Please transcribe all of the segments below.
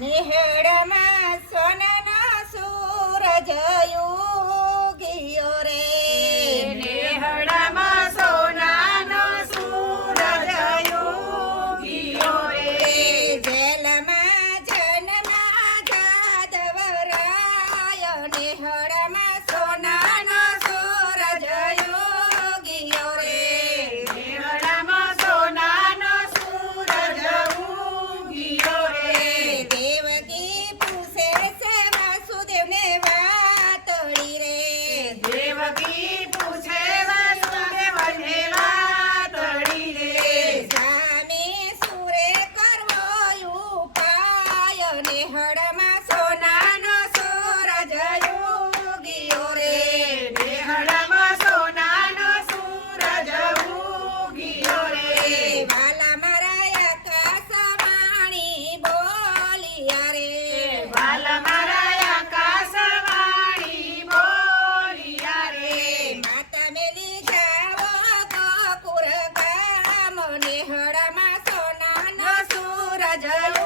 નિહળમાં સોનાનો સૂરજ યુગીયો રે નિહળમાં સોનાનો સૂરજ જેલમાં જન્મ જાદવરાય નિહળ જય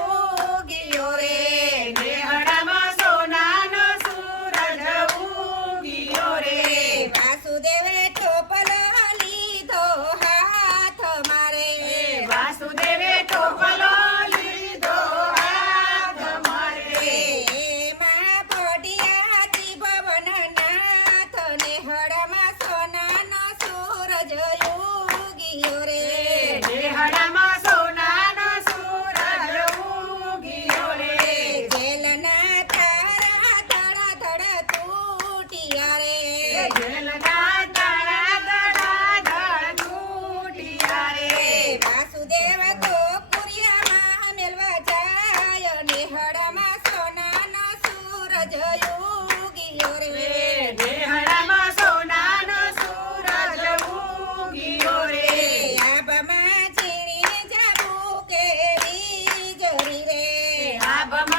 bye.